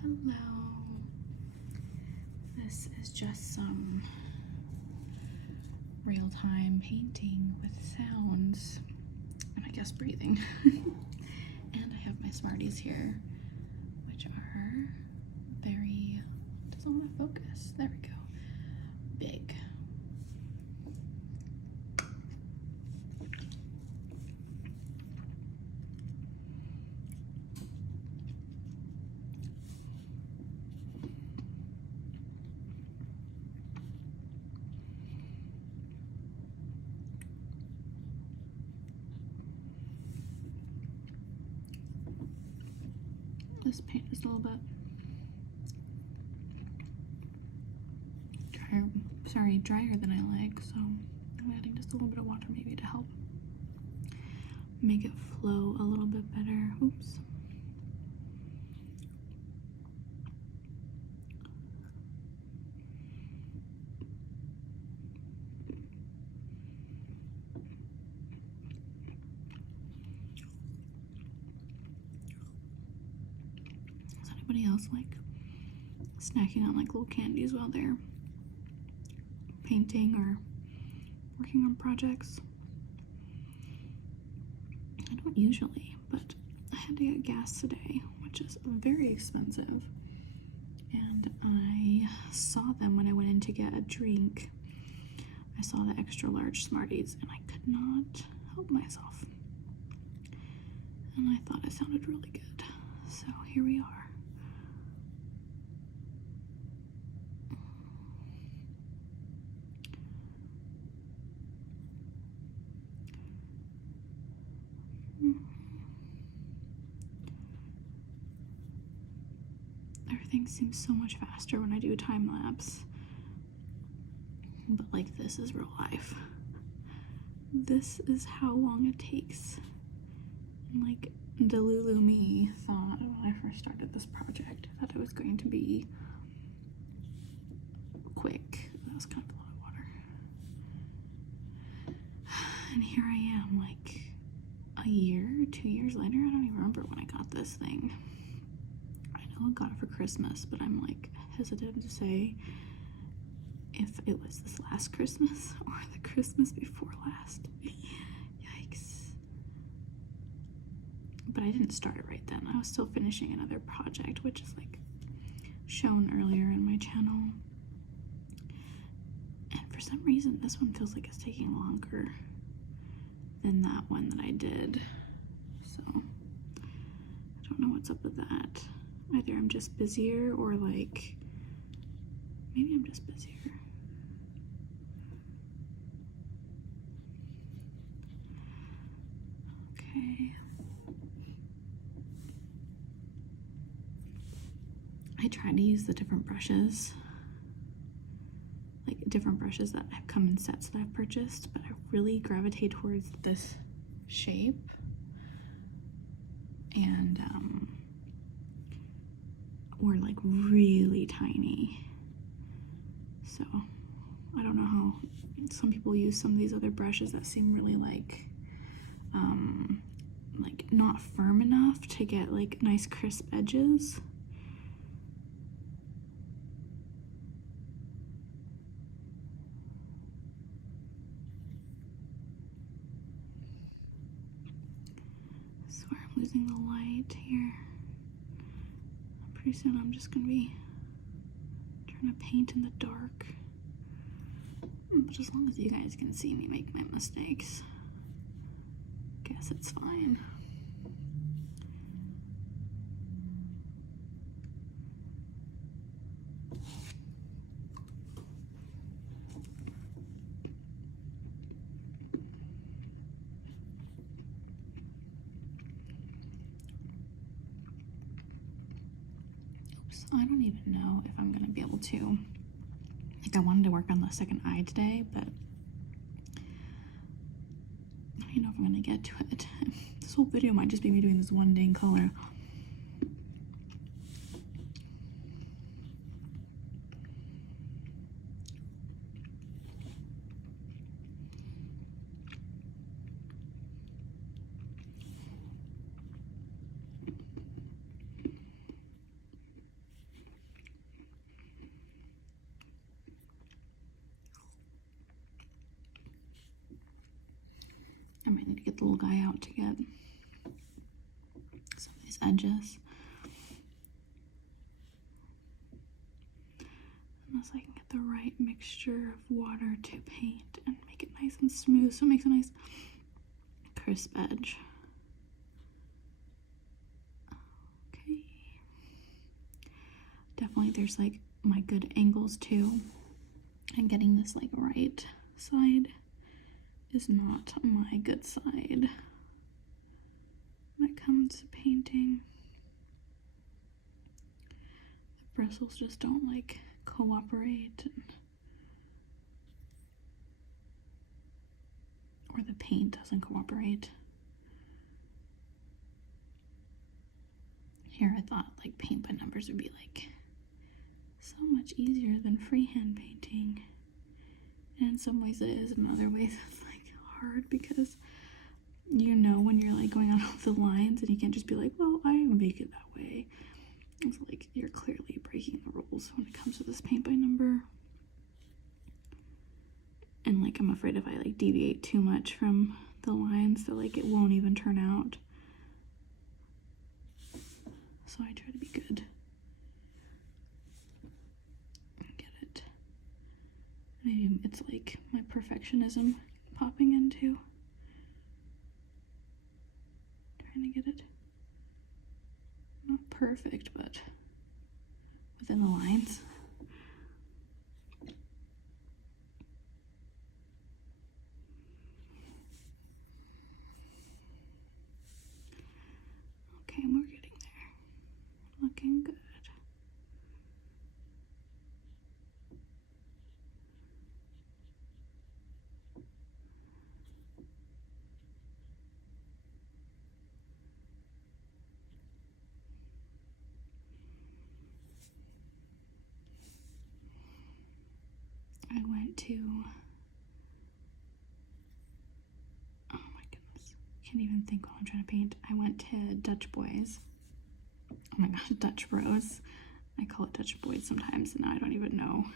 Hello. This is just some real-time painting with sounds and I guess breathing. And I have my Smarties here, which are very, doesn't want to focus. There we go. Big. This paint is a little bit drier than I like, so I'm adding just a little bit of water maybe to help make it flow a little bit better. Oops. Does anybody else like snacking on like little candies while they're painting or working on projects? I don't usually, but I had to get gas today, which is very expensive. And I saw them when I went in to get a drink. I saw the extra large Smarties and I could not help myself. And I thought it sounded really good. So here we are. Everything seems so much faster when I do a time lapse. But like, this is real life. This is how long it takes. And like, Delulu me thought when I first started this project that it was going to be quick. That was kind of a lot of water. And here I am, like a year, 2 years later. I don't even remember when I got this thing. I know I got it for Christmas, but I'm like hesitant to say if it was this last Christmas or the Christmas before last. Yikes. But I didn't start it right then. I was still finishing another project, which is like shown earlier in my channel. And for some reason, this one feels like it's taking longer than that one that I did. So I don't know what's up with that. Either I'm just busier or like, maybe I'm just busier. Okay. I try to use the different brushes, like different brushes that have come in sets that I've purchased, but I really gravitate towards this shape and or like really tiny. So I don't know how some people use some of these other brushes that seem really like not firm enough to get like nice crisp edges. I swear I'm losing the light here. Pretty soon I'm just gonna be trying to paint in the dark. But as long as you guys can see me make my mistakes, guess it's fine. Oops, I don't even know if I'm gonna be able to. Like, I wanted to work on the second eye today, but I don't even know if I'm gonna get to it. This whole video might just be me doing this one dang color. to get the little guy out to get some of these edges. Unless I can get the right mixture of water to paint and make it nice and smooth so it makes a nice crisp edge. Okay. Definitely there's like my good angles too. And getting this like right side is not my good side when it comes to painting. The bristles just don't like cooperate, or the paint doesn't cooperate. Here I thought like paint by numbers would be like so much easier than freehand painting. And in some ways it is, in other ways it's like hard because you know when you're like going on all the lines and you can't just be like, well, I make it that way. It's like you're clearly breaking the rules when it comes to this paint by number. And like I'm afraid if I like deviate too much from the lines that like it won't even turn out. So I try to be good. Get it. Maybe it's like my perfectionism popping into. Trying to get it not perfect, but within the lines. Okay, we're getting there. Looking good. I went to, oh my goodness, can't even think while I'm trying to paint. I went to Dutch Boys. Oh my gosh, Dutch Bros. I call it Dutch Boys sometimes, and now I don't even know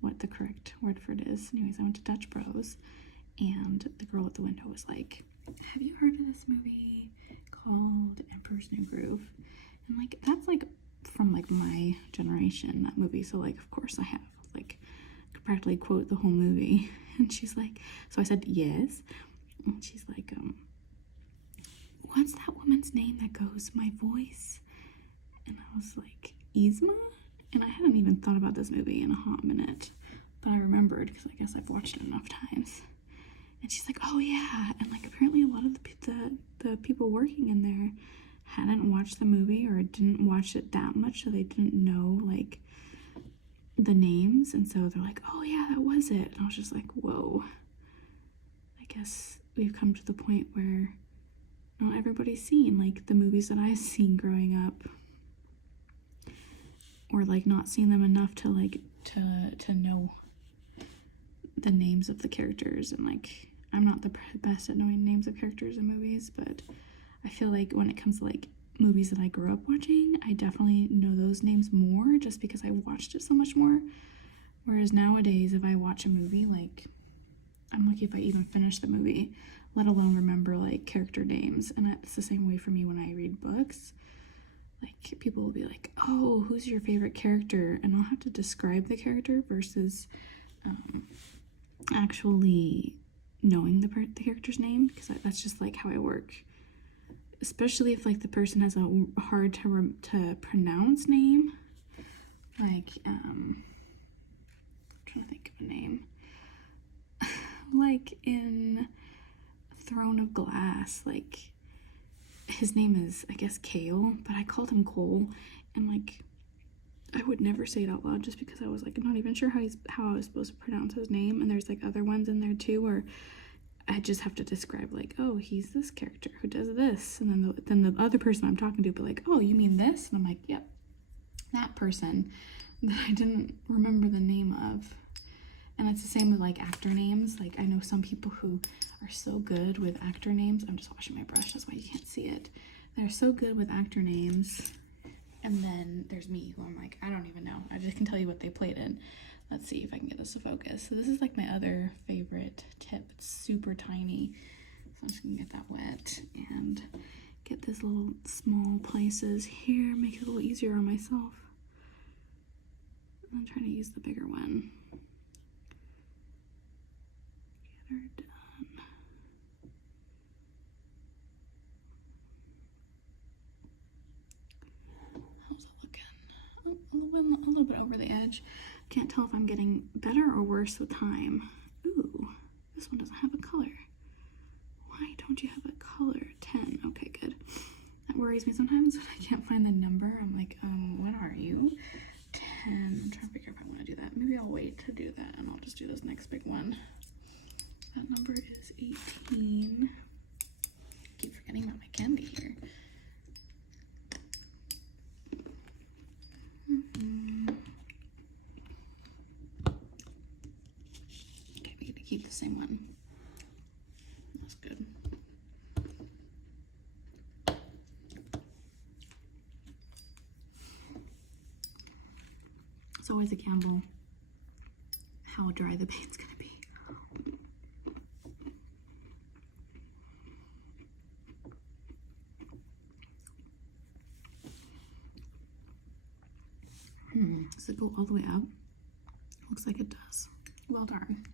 what the correct word for it is. Anyways, I went to Dutch Bros, and the girl at the window was like, have you heard of this movie called Emperor's New Groove? And like, that's like from like my generation, that movie, so like, of course I have, like, practically quote the whole movie. And she's like, so I said yes, and she's like, what's that woman's name that goes, my voice? And I was like, Yzma? And I hadn't even thought about this movie in a hot minute, but I remembered because I guess I've watched it enough times. And she's like, oh yeah, and like apparently a lot of the people working in there hadn't watched the movie or didn't watch it that much, so they didn't know like the names, and so they're like, oh yeah, that was it. And I was just like, whoa, I guess we've come to the point where not everybody's seen like the movies that I've seen growing up, or like not seen them enough to like to know the names of the characters. And like I'm not the best at knowing names of characters in movies, but I feel like when it comes to like movies that I grew up watching, I definitely know those names more just because I watched it so much more. Whereas nowadays, if I watch a movie, like, I'm lucky if I even finish the movie, let alone remember like character names. And it's the same way for me when I read books. Like people will be like, oh, who's your favorite character? And I'll have to describe the character versus actually knowing the character's name, because that's just like how I work. Especially if like the person has a hard to pronounce name, like I'm trying to think of a name, like in Throne of Glass, like his name is, I guess, Kale, but I called him Cole, and like I would never say it out loud just because I was like not even sure how I was supposed to pronounce his name. And there's like other ones in there too where I just have to describe like, oh, he's this character who does this, and then the other person I'm talking to be like, oh, you mean this? And I'm like, yep, that person that I didn't remember the name of. And it's the same with like actor names. Like I know some people who are so good with actor names. I'm just washing my brush, that's why you can't see it. They're so good with actor names, and then there's me who I'm like, I don't even know. I just can tell you what they played in. Let's see if I can get this to focus. So this is like my other favorite tip. It's super tiny. I'm just gonna get that wet and get these little small places here, make it a little easier on myself. I'm trying to use the bigger one. Get her done. How's it looking? Oh, a little bit over the edge. Can't tell if I'm getting better or worse with time. Ooh, this one doesn't have a color. Why don't you have a color? 10. Okay, good. That worries me sometimes when I can't find the number. I'm like, what are you? 10. I'm trying to figure if I want to do that. Maybe I'll wait to do that and I'll just do this next big one. That number is 18. I keep forgetting about my candy here. Okay, we get to keep the same one. That's good. It's always a gamble how dry the paint's gonna be. Does it go all the way up? Looks like it does. Well darn.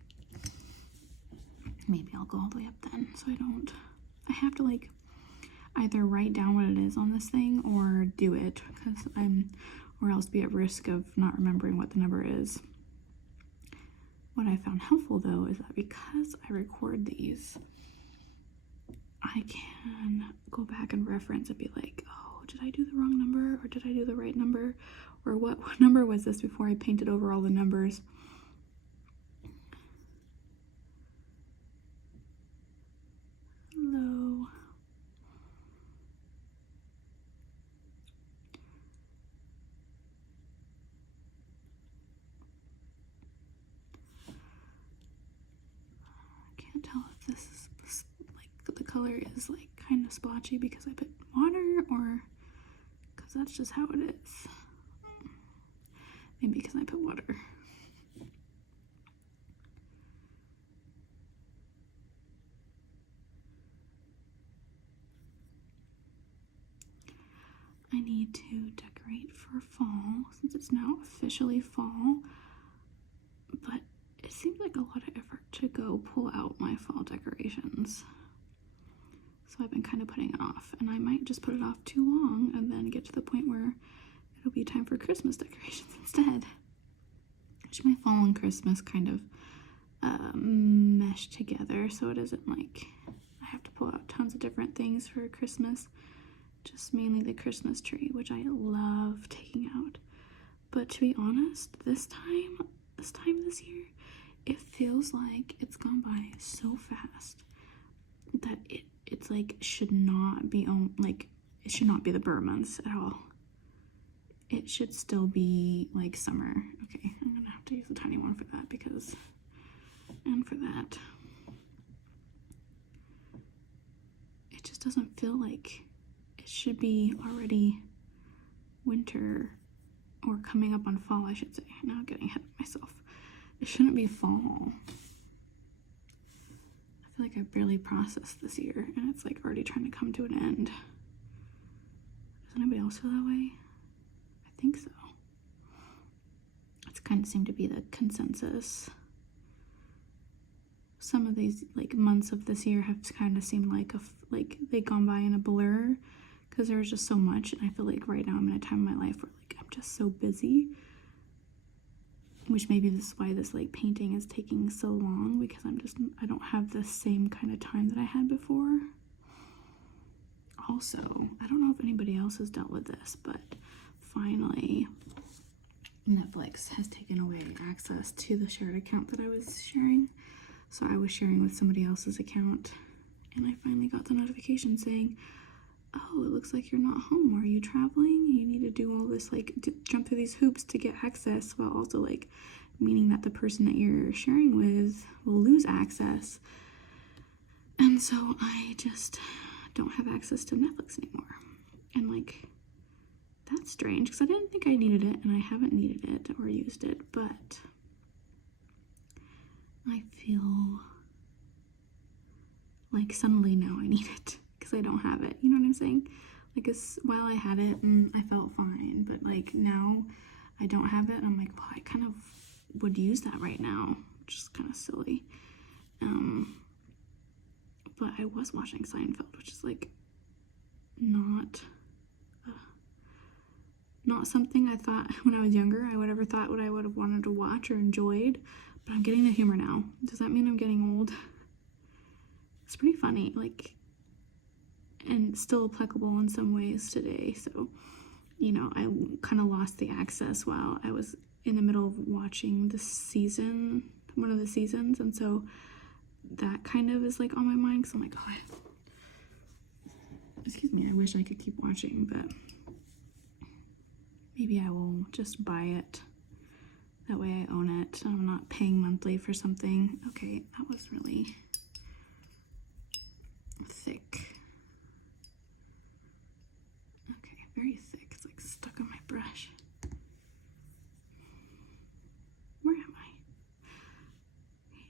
Maybe I'll go all the way up then, so I have to like either write down what it is on this thing or do it, because or else be at risk of not remembering what the number is. What I found helpful though is that because I record these, I can go back and reference and be like, oh, did I do the wrong number or did I do the right number? Or what number was this before I painted over all the numbers? Hello. I can't tell if this is like the color is like kind of splotchy because I put water or because that's just how it is. Maybe because I put water. I need to decorate for fall since it's now officially fall, but it seems like a lot of effort to go pull out my fall decorations. So I've been kind of putting it off, and I might just put it off too long and then get to the point where it'll be time for Christmas decorations instead. Which my fall and Christmas kind of mesh together, so it isn't like I have to pull out tons of different things for Christmas. Just mainly the Christmas tree, which I love taking out. But to be honest, this time this year, it feels like it's gone by so fast that it's like should not be it should not be the Burr months at all. It should still be like summer. Okay, I'm gonna have to use the tiny one for that and for that. It just doesn't feel like it should be already winter or coming up on fall, I should say. Now I'm getting ahead of myself. It shouldn't be fall. I feel like I barely processed this year and it's like already trying to come to an end. Does anybody else feel that way? I think so. It's kind of seemed to be the consensus. Some of these like months of this year have kind of seemed like they've gone by in a blur because there was just so much, and I feel like right now I'm in a time in my life where like I'm just so busy, which maybe this is why this like painting is taking so long, because I don't have the same kind of time that I had before. Also, I don't know if anybody else has dealt with this, but finally Netflix has taken away access to the shared account that I was sharing. So I was sharing with somebody else's account, and I finally got the notification saying, oh, it looks like you're not home. Are you traveling? You need to do all this, like, jump through these hoops to get access, while also, like, meaning that the person that you're sharing with will lose access. And so I just don't have access to Netflix anymore. And, like, that's strange, because I didn't think I needed it, and I haven't needed it or used it, but I feel like suddenly now I need it because I don't have it. You know what I'm saying? Like, while I had it, I felt fine, but like now I don't have it, and I'm like, well, I kind of would use that right now, which is kind of silly. But I was watching Seinfeld, which is like not something I thought when I was younger I would ever thought what I would have wanted to watch or enjoyed, but I'm getting the humor now. Does that mean I'm getting old? It's pretty funny, like, and still applicable in some ways today. So, you know, I kind of lost the access while I was in the middle of watching the season, one of the seasons, and so that kind of is like on my mind, because I'm like, oh, excuse me, I wish I could keep watching, but maybe I will just buy it. That way I own it. I'm not paying monthly for something. Okay, that was really thick. Okay, very thick. It's like stuck on my brush. Where am I?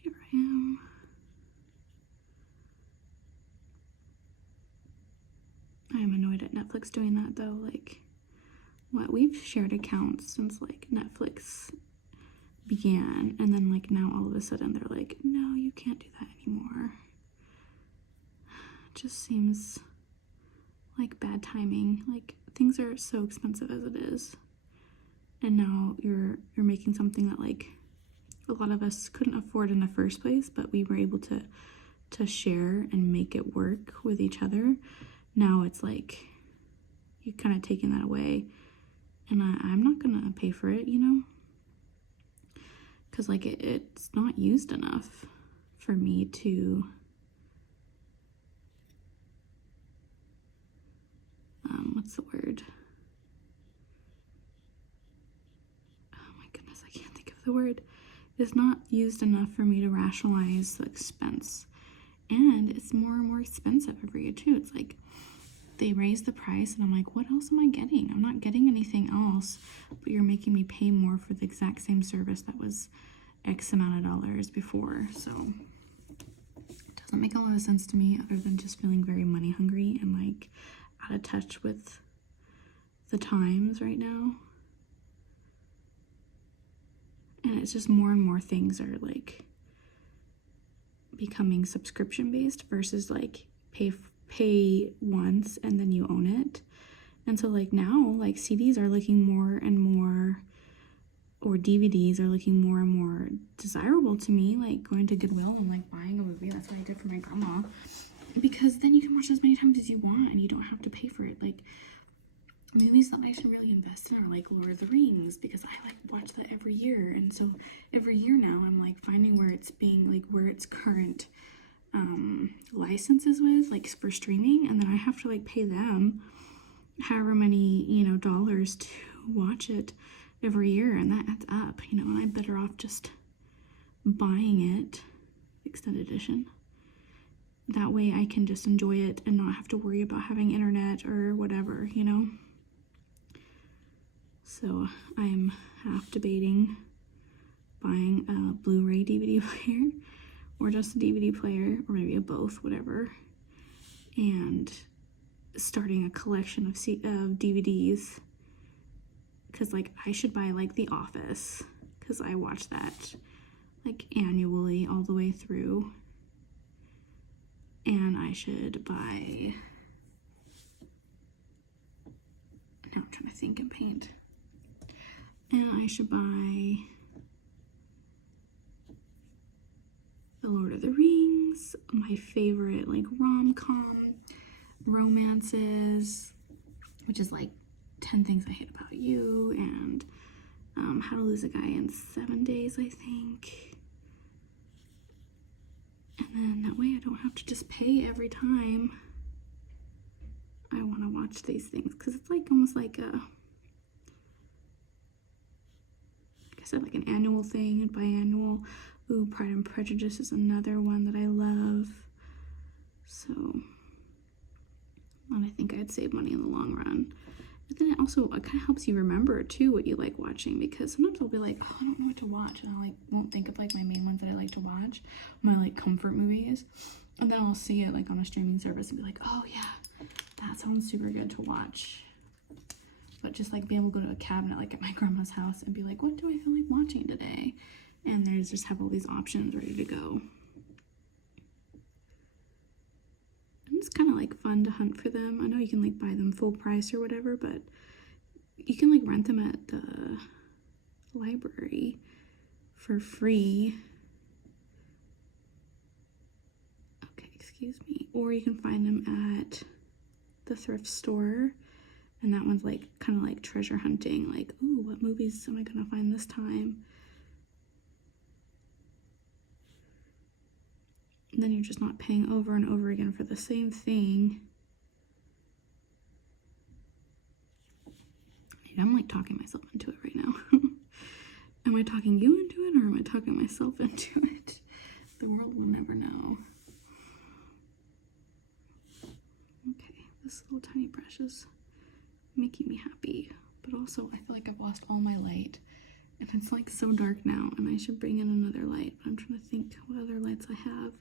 Here I am. I am annoyed at Netflix doing that though. Like, what, we've shared accounts since like Netflix began, and then like now all of a sudden they're like, no, you can't do that anymore. It just seems like bad timing. Like, things are so expensive as it is, and now you're making something that like a lot of us couldn't afford in the first place, but we were able to share and make it work with each other. Now it's like you're kind of taking that away, and I'm not gonna pay for it, you know, because like it's not used enough for me to what's the word? Oh my goodness, I can't think of the word. It's not used enough for me to rationalize the expense, and it's more and more expensive every year too. It's like they raise the price, and I'm like, what else am I getting? I'm not getting anything else, but you're making me pay more for the exact same service that was X amount of dollars before. So it doesn't make a lot of sense to me, other than just feeling very money hungry and like out of touch with the times right now. And it's just more and more things are like becoming subscription based versus like pay once and then you own it. And so like now, like CDs are looking more and more, or DVDs are looking more and more desirable to me, like going to Goodwill and like buying a movie. That's what I did for my grandma, because then you can watch as many times as you want and you don't have to pay for it. Like, movies that I should really invest in are like Lord of the Rings, because I like watch that every year, and so every year now I'm like finding where it's being, like where its current licenses with, like for streaming, and then I have to like pay them however many, you know, dollars to watch it every year, and that adds up, you know, and I'm better off just buying it extended edition. That way I can just enjoy it and not have to worry about having internet or whatever, you know. So I'm half debating buying a Blu-ray DVD player, or just a DVD player, or maybe a both, whatever, and starting a collection of DVDs, because like I should buy like The Office, because I watch that like annually all the way through, and I should buy, now I'm trying to think and paint, and I should buy The Lord of the Rings, my favorite like rom-com romances, which is like 10 Things I Hate About You, and How to Lose a Guy in 7 Days, I think. And then that way I don't have to just pay every time I want to watch these things, because it's like almost like a, like I said, like an annual thing and biannual. Ooh, Pride and Prejudice is another one that I love. So, and I think I'd save money in the long run. But then it also, it kind of helps you remember too what you like watching, because sometimes I'll be like, oh, I don't know what to watch, and I like won't think of like my main ones that I like to watch, my like comfort movies, And then I'll see it like on a streaming service and be like, oh yeah, that sounds super good to watch. But just like being able to go to a cabinet like at my grandma's house and be like, what do I feel like watching today? And there's just have all these options ready to go. And it's kind of like fun to hunt for them. I know you can like buy them full price or whatever, but you can like rent them at the library for free. Okay, excuse me. Or you can find them at the thrift store. And that one's like kind of like treasure hunting, like, ooh, what movies am I gonna find this time? And then you're just not paying over and over again for the same thing. I'm like talking myself into it right now. Am I talking you into it, or am I talking myself into it? The world will never know. Okay, this little tiny brush is making me happy, but also I feel like I've lost all my light, and it's like so dark now, and I should bring in another light, but I'm trying to think what other lights I have.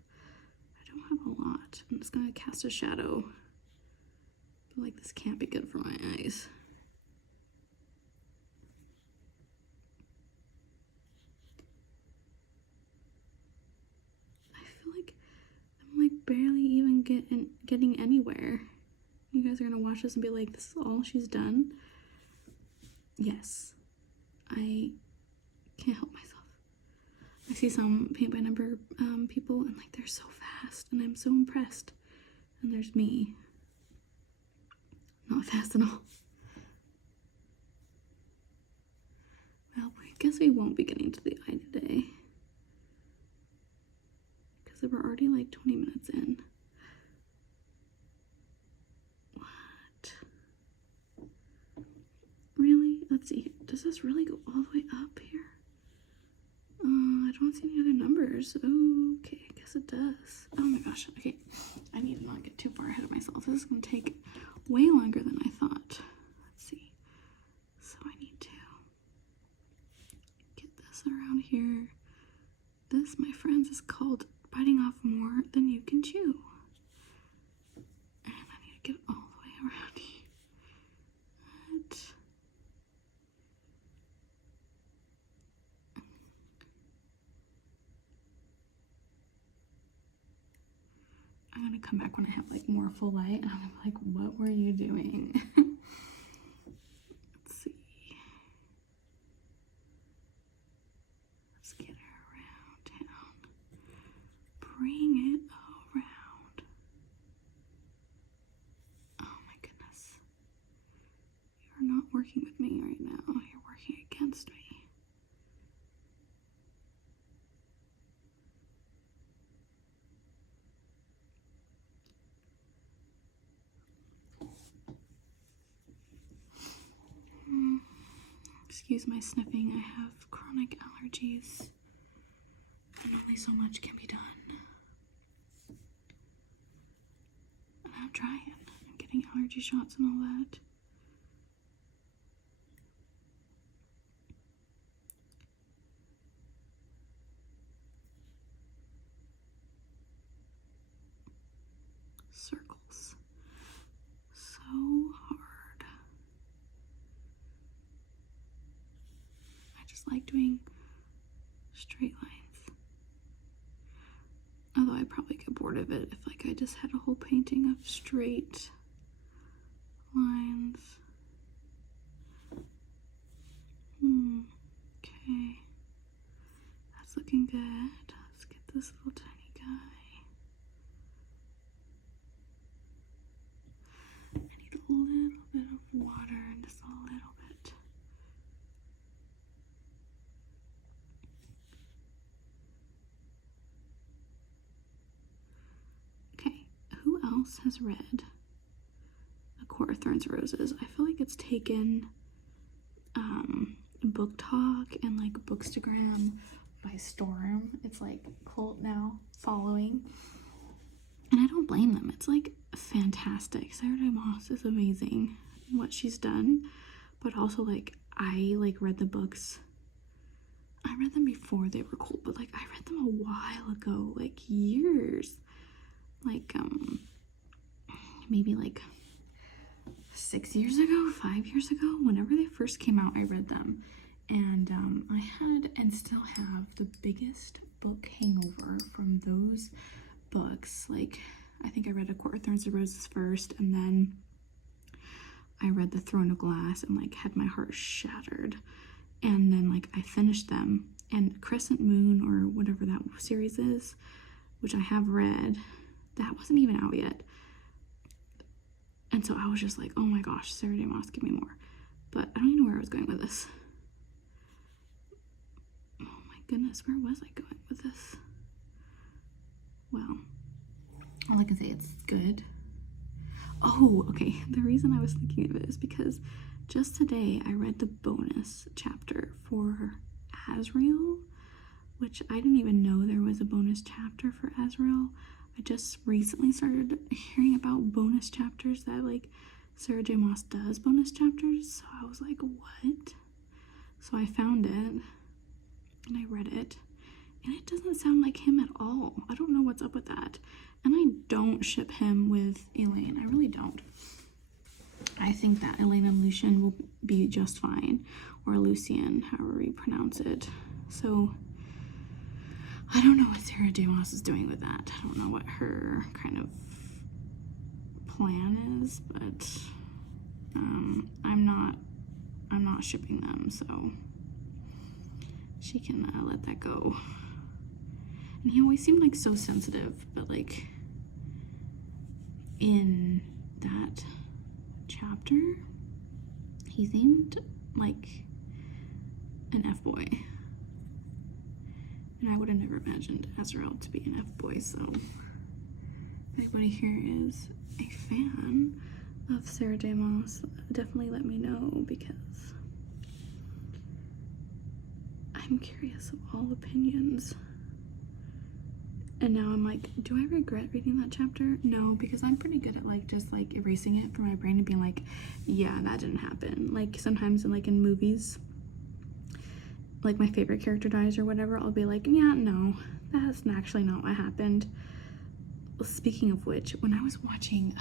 I don't have a lot. I'm just gonna cast a shadow, but like this can't be good for my eyes. I feel like I'm like barely even getting anywhere. You guys are gonna watch this and be like, this is all she's done. Yes, I can't help myself. I see some paint by number people, and like they're so fast, and I'm so impressed. And there's me, not fast at all. Well, I guess we won't be getting to the eye today, because we're already like 20 minutes in. What? Really? Let's see. Does this really go all the way up here? I don't see any other numbers. Oh, okay, I guess it does. Oh my gosh. Okay, I need to not get too far ahead of myself. This is going to take way longer than I thought. Let's see. So I need to get this around here. This, my friends, is called biting off more than you can chew. And I need to get it all the way around here. What? I'm gonna come back when I have like more full light, and I'm like, what were you doing? Let's see. Let's get her around town. Bring it around. Oh my goodness. You're not working with me right now. You're working against me. Excuse my sniffing. I have chronic allergies, and only so much can be done. And I'm trying. I'm getting allergy shots and all that. Circles. So hard. I just like doing straight lines. Although I'd probably get bored of it if like I just had a whole painting of straight lines. Okay. That's looking good. Let's get this little tiny guy. I need a little bit of water and just a little bit. Okay, who else has read A Court of Thorns and Roses? I feel like it's taken Book Talk and like Bookstagram by storm. It's like cult now following, and I don't blame them. It's like fantastic. J Maas is amazing in what she's done, but also like I like read the books. I read them before they were cool, but like I read them a while ago, like years. like, maybe like 6 years ago, 5 years ago, whenever they first came out, I read them. And I had and still have the biggest book hangover from those books. Like, I think I read A Court of Thorns and Roses first, and then I read The Throne of Glass and like had my heart shattered. And then like I finished them, and Crescent Moon, or whatever that series is, which I have read, that wasn't even out yet. And so I was just like, oh my gosh, Sarah J Maas, give me more. But I don't even know where I was going with this. Oh my goodness, where was I going with this? Well, all I can say, it's good. Oh, okay. The reason I was thinking of it is because just today I read the bonus chapter for Azrael, which I didn't even know there was a bonus chapter for Azrael. I just recently started hearing about bonus chapters that like Sarah J Maas does bonus chapters. So I was like, what? So I found it and I read it, and it doesn't sound like him at all. I don't know what's up with that. And I don't ship him with Elaine. I really don't. I think that Elaine and Lucien will be just fine, or Lucien, however you pronounce it. So I don't know what Sarah J Maas is doing with that. I don't know what her kind of plan is, but I'm not shipping them, so she can let that go. And he always seemed like so sensitive, but like in that chapter, he seemed like an F-boy. And I would have never imagined Azrael to be an F-boy, so if anybody here is a fan of Sarah J Maas, definitely let me know, because I'm curious of all opinions. And now I'm like, do I regret reading that chapter? No, because I'm pretty good at like just like erasing it from my brain and being like, yeah, that didn't happen. Like sometimes in movies, like my favorite character dies or whatever, I'll be like, yeah, no, that's actually not what happened. Well, speaking of which, when I was watching,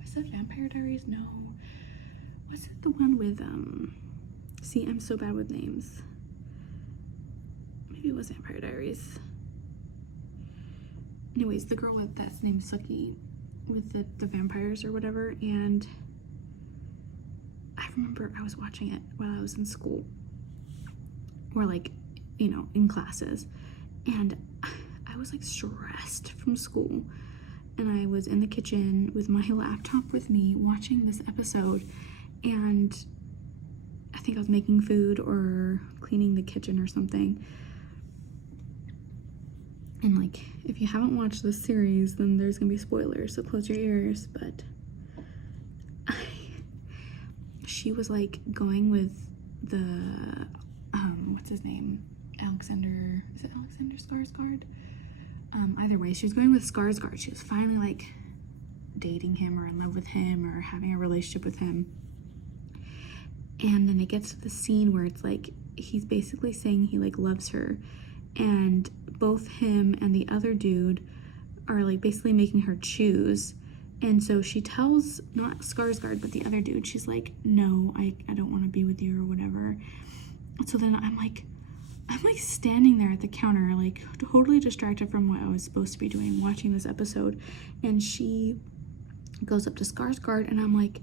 was it Vampire Diaries? No. Was it the one with, see, I'm so bad with names. Maybe it was Vampire Diaries. Anyways, the girl that's named Suki with the vampires or whatever, and I remember I was watching it while I was in school, or like, you know, in classes, and I was like stressed from school, and I was in the kitchen with my laptop with me watching this episode, and I think I was making food or cleaning the kitchen or something. And like, if you haven't watched this series, then there's gonna be spoilers, so close your ears. But she was like going with the what's his name, Alexander, is it Alexander Skarsgård? Either way, she was going with Skarsgård. She was finally like dating him or in love with him or having a relationship with him. And then it gets to the scene where it's like he's basically saying he like loves her, and both him and the other dude are like basically making her choose. And so she tells, not Skarsgård, but the other dude, she's like, no, I don't want to be with you or whatever. So then I'm like standing there at the counter, like totally distracted from what I was supposed to be doing, watching this episode. And she goes up to Skarsgård, and I'm like,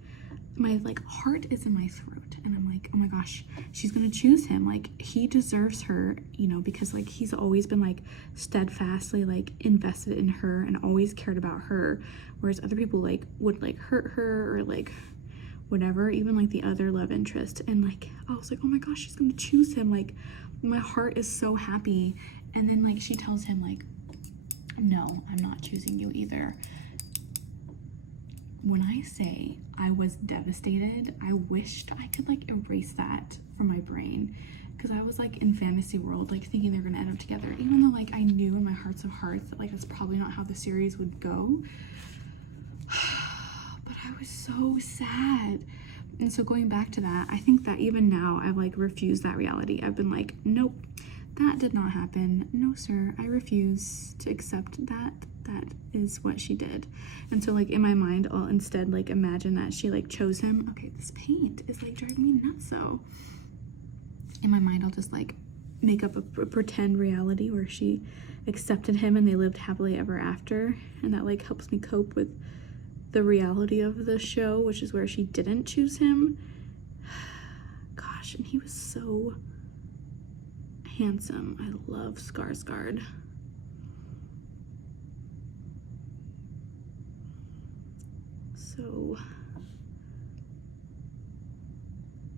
my like heart is in my throat, and I'm like, oh my gosh, she's gonna choose him. Like, he deserves her, you know, because like he's always been like steadfastly like invested in her and always cared about her, whereas other people like would like hurt her or like whatever, even like the other love interest. And like I was like, oh my gosh, she's gonna choose him. Like, my heart is so happy. And then like she tells him like, no, I'm not choosing you either. When I say I was devastated, I wished I could like erase that from my brain, because I was like in fantasy world, like thinking they're gonna end up together, even though like I knew in my hearts of hearts that like that's probably not how the series would go. But I was so sad. And so going back to that, I think that even now I've like refused that reality. I've been like, nope, that did not happen. No, sir, I refuse to accept that that is what she did. And so like in my mind, I'll instead like imagine that she like chose him. Okay, this paint is like driving me nuts. So in my mind, I'll just like make up a pretend reality where she accepted him and they lived happily ever after. And that like helps me cope with the reality of the show, which is where she didn't choose him. Gosh, and he was so handsome. I love Skarsgård. So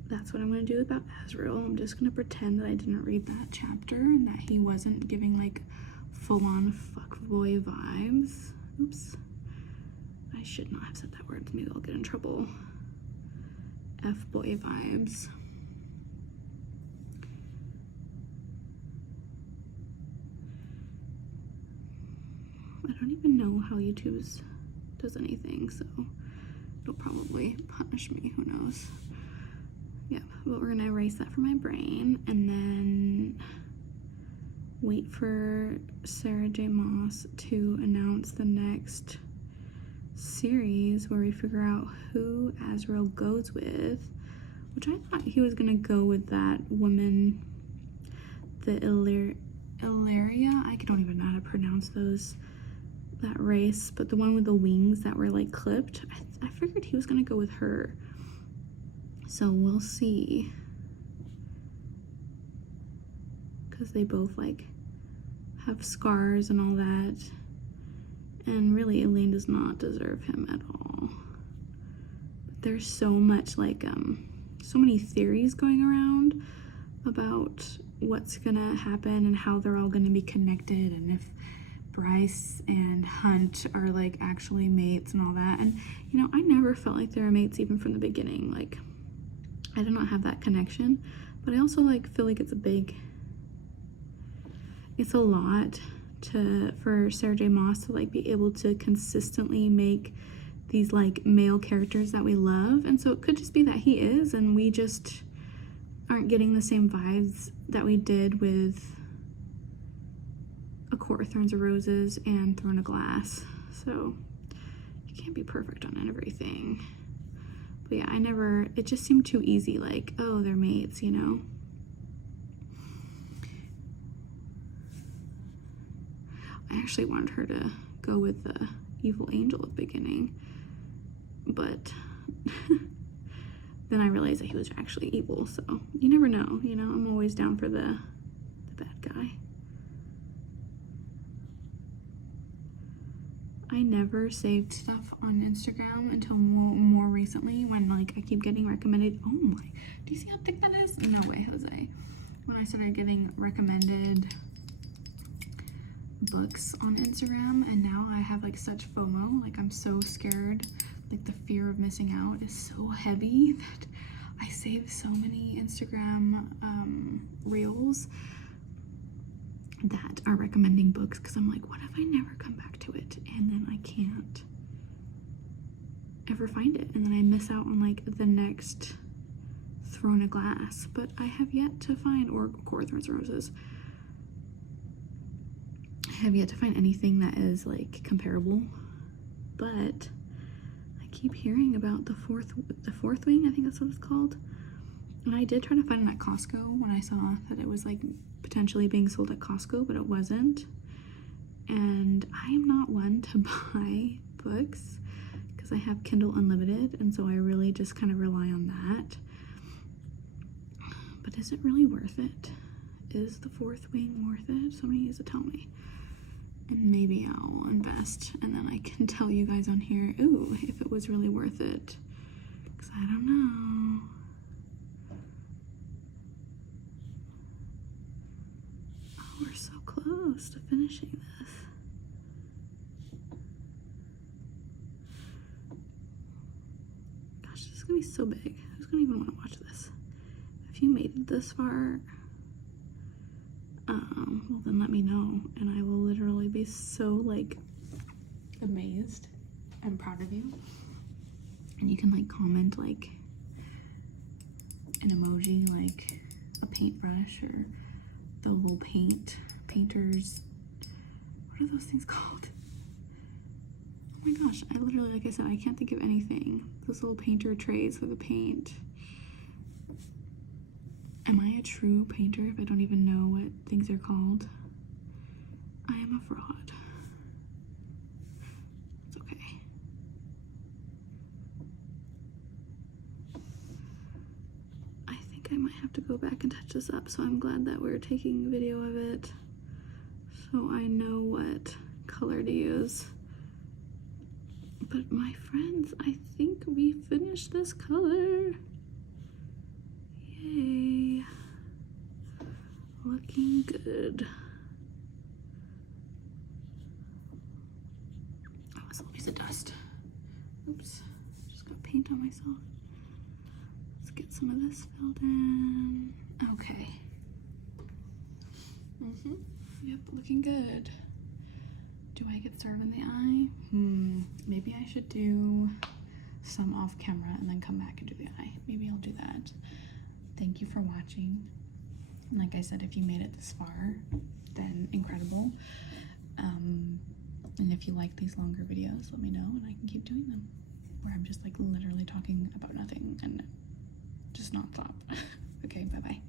that's what I'm going to do about Azrael. I'm just going to pretend that I didn't read that chapter and that he wasn't giving like full-on fuckboy vibes. Oops. I should not have said that word. Maybe I'll get in trouble. F-boy vibes. I don't even know how YouTube does anything, so it'll probably punish me. Who knows? Yeah, but we're gonna erase that from my brain and then wait for Sarah J Maas to announce the next series where we figure out who Azrael goes with, which I thought he was gonna go with that woman, the Illyria. I don't even know how to pronounce that race, but the one with the wings that were like clipped. I figured he was gonna go with her. So we'll see, because they both like have scars and all that, and really Elaine does not deserve him at all. But there's so much like so many theories going around about what's gonna happen and how they're all gonna be connected, and if Bryce and Hunt are like actually mates and all that. And you know, I never felt like they were mates even from the beginning. Like, I did not have that connection, but I also like feel like it's a lot for Sarah J Maas to like be able to consistently make these like male characters that we love. And so it could just be that he is, and we just aren't getting the same vibes that we did with A Court of Thorns and Roses and Throne of Glass. So you can't be perfect on everything. But yeah, it just seemed too easy, like, oh, they're mates, you know? I actually wanted her to go with the evil angel at the beginning, but then I realized that he was actually evil, so you never know, you know? I'm always down for the bad guy. I never saved stuff on Instagram until more recently, when like I keep getting recommended. Oh my, do you see how thick that is? No way, Jose. When I started getting recommended books on Instagram, and now I have like such FOMO, like I'm so scared, like the fear of missing out is so heavy that I save so many Instagram reels that are recommending books, because I'm like, what if I never come back to it and then I can't ever find it, and then I miss out on like the next Throne of Glass. But I have yet to find, or Court of Thorns and Roses, I have yet to find anything that is like comparable. But I keep hearing about the fourth wing, I think that's what it's called. And I did try to find it at Costco when I saw that it was like potentially being sold at Costco, but it wasn't. And I am not one to buy books because I have Kindle Unlimited, and so I really just kind of rely on that. But is it really worth it? Is the fourth wing worth it? Somebody needs to tell me. And maybe I'll invest, and then I can tell you guys on here, ooh, if it was really worth it. Because I don't know. Oh, we're so close to finishing this. Gosh, this is gonna be so big. Who's gonna even want to watch this? If you made it this far, well then let me know, and I will literally be so like amazed and proud of you. And you can like comment like an emoji, like a paintbrush, or the little painters, what are those things called? my gosh, I literally, like I said, I can't think of anything. Those little painter trays for the paint. Am I a true painter if I don't even know what things are called? I am a fraud. It's okay. I think I might have to go back and touch this up, so I'm glad that we're taking video of it so I know what color to use. But my friends, I think we finished this color. Yay. Looking good. Oh, it's a little piece of dust. Oops, just got paint on myself. Let's get some of this filled in. Okay. Yep, looking good. Do I get started in the eye? Maybe I should do some off camera and then come back and do the eye. Maybe I'll do that. Thank you for watching. And like I said, if you made it this far, then incredible. And if you like these longer videos, let me know and I can keep doing them. Where I'm just like literally talking about nothing and just not stop. Okay, bye-bye.